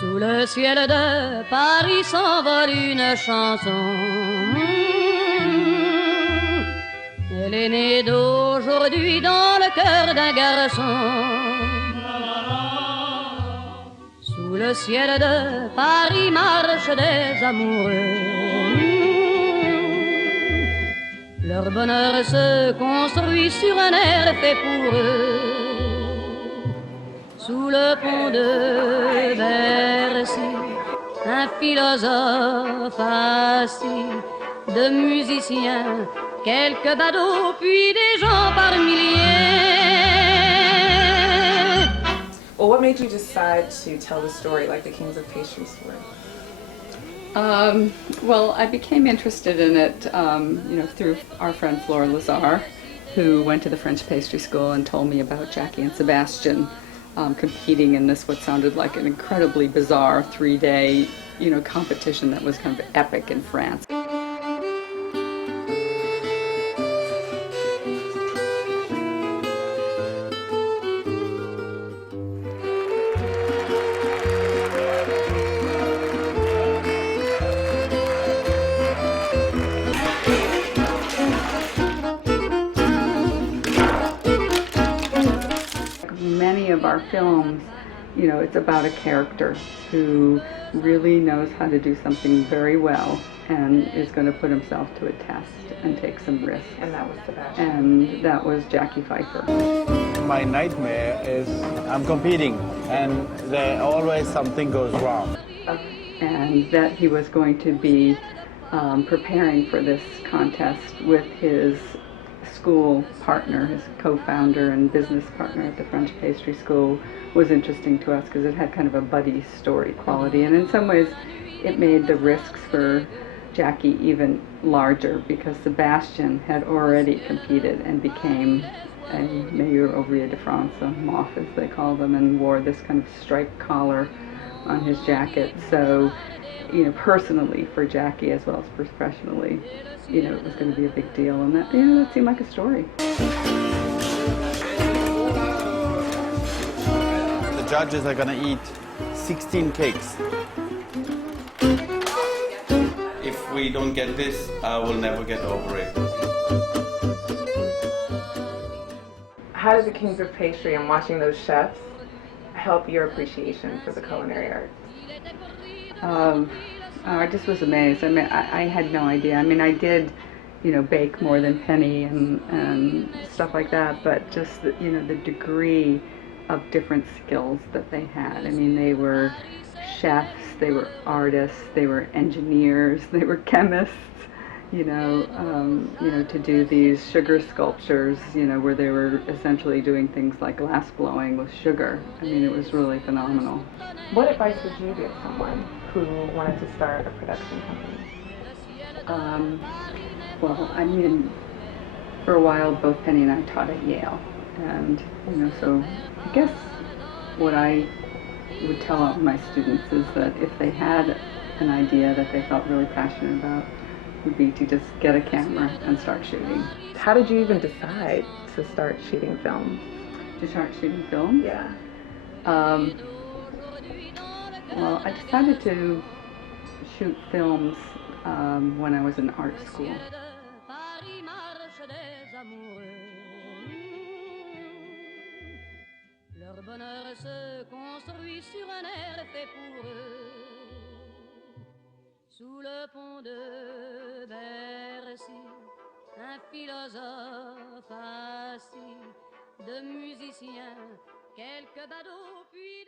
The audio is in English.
Sous le ciel de Paris s'envole une chanson. Elle est née d'aujourd'hui dans le cœur d'un garçon. Sous le ciel de Paris marchent des amoureux. Leur bonheur se construit sur un air fait pour eux. Sous le pont de Bercy, un philosophe assis, de musiciens, quelques badauds, puis des gens par milliers. Well, what made you decide to tell the story like the Kings of Pastry story? Well, I became interested in it, through our friend Flora Lazar, who went to the French pastry school and told me about Jackie and Sebastian competing in this what sounded like an incredibly bizarre 3-day, competition that was kind of epic in France. Many of our films, it's about a character who really knows how to do something very well and is going to put himself to a test and take some risks. And that was Sebastian. And that was Jackie Pfeiffer. My nightmare is I'm competing and there always something goes wrong. And that he was going to be preparing for this contest with his school partner, his co-founder and business partner at the French pastry school, was interesting to us because it had kind of a buddy story quality, and in some ways it made the risks for Jackie even larger because Sebastian had already competed and became a Meilleur Ouvrier de France, a moth as they call them, and wore this kind of striped collar on his jacket. So, personally for Jackie as well as professionally, it was going to be a big deal, and that, that seemed like a story. The judges are going to eat 16 cakes. If we don't get this, I will never get over it. How did the Kings of Pastry and watching those chefs help your appreciation for the culinary arts? I just was amazed. I mean, I had no idea. I mean, I did, bake more than Penny and stuff like that, but just, the degree of different skills that they had. I mean, they were chefs, they were artists, they were engineers, they were chemists, to do these sugar sculptures, where they were essentially doing things like glass blowing with sugar. I mean, it was really phenomenal. What advice would you give someone who wanted to start a production company? Well, I mean, for a while, both Penny and I taught at Yale, and so I guess what I would tell all my students is that if they had an idea that they felt really passionate about, would be to just get a camera and start shooting. How did you even decide to start shooting film? To start shooting film? Yeah. Well, I decided to shoot films when I was in art school. Leur bonheur se construit sur un air fait pour eux. Sous le pont de Bercy, un philosophe assis, de musiciens, quelques badauds, puis